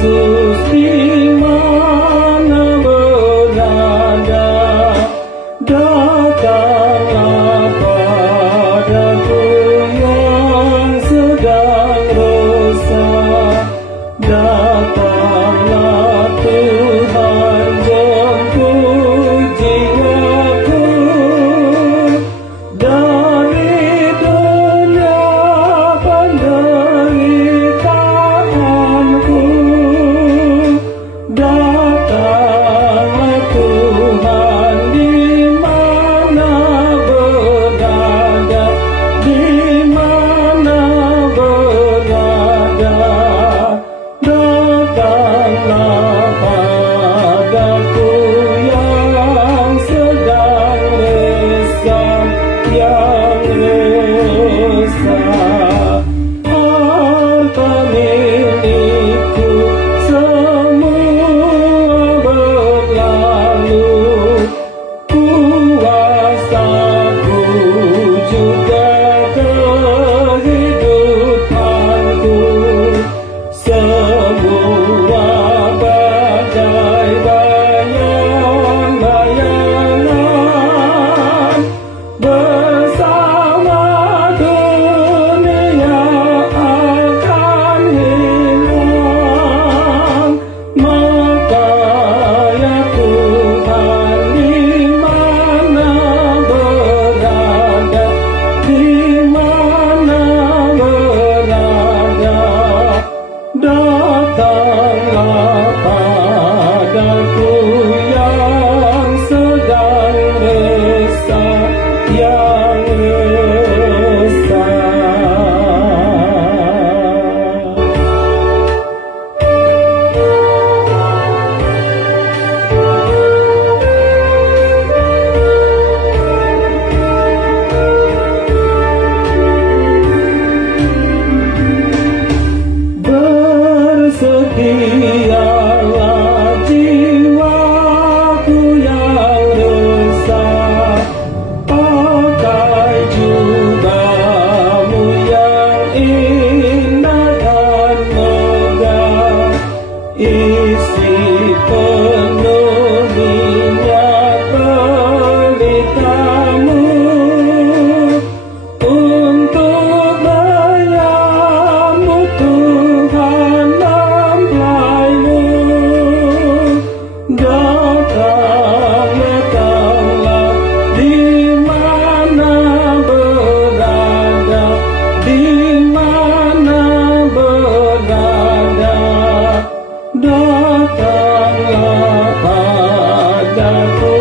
Yesus di mana berada, datanglah padaku yang sedang resah. Datanglah Tuhan, jemput jiwaku dari dunia penderitaanku. Datanglah Tuhan, di mana berada, di mana berada. Datanglah padaku yang sedang resah, yang resah. Harta milikku semua berlalu, kuasaku juga kehidupanku. Semua badai bayang-bayangan, bersama dunia akan hilang. Maka ya Tuhan, di mana berada, di mana berada. Datanglah padaku yang sedang resah, yang resah. Bersedialah jiwaku yang resah, pakai jubahmu yang indah dan megah, isi penuh minyak pelitamu untuk menyambut Tuhan mempelaimu. Datanglah, di mana berada, di mana berada. Datanglah padaku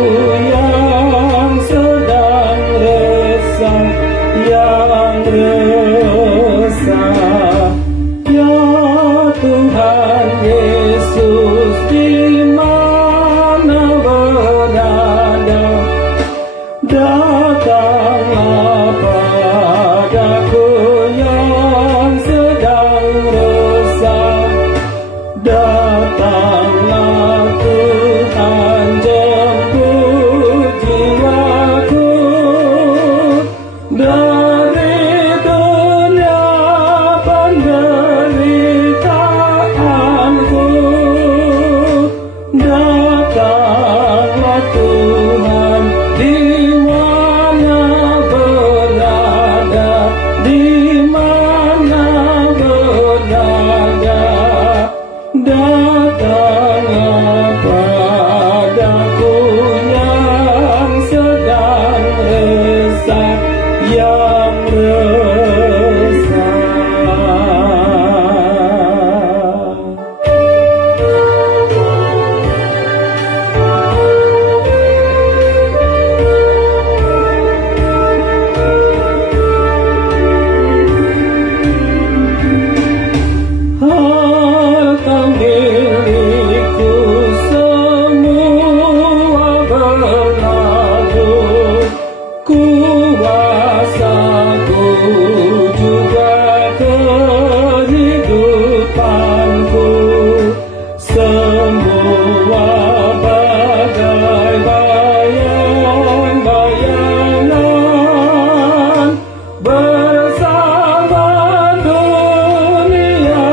yang sedang resah, yang resah. Ya Tuhan Yesus, di mana berada, datanglah padaku yang sedang resah. Datanglah Tuhan, jemput jiwaku dari dunia penderitaanku. Datanglah Tuhan, di mana berada, di mana berada. Datanglah padaku yang sedang resah, yang resah. Harta milikku semua berlalu, kuasaku juga kehidupanku. Semua badai bayang-bayangan, bersama dunia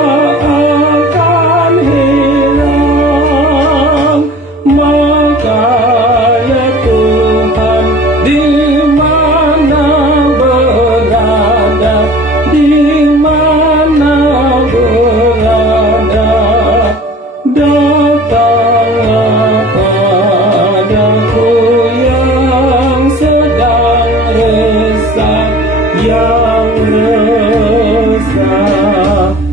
akan hilang. yang resah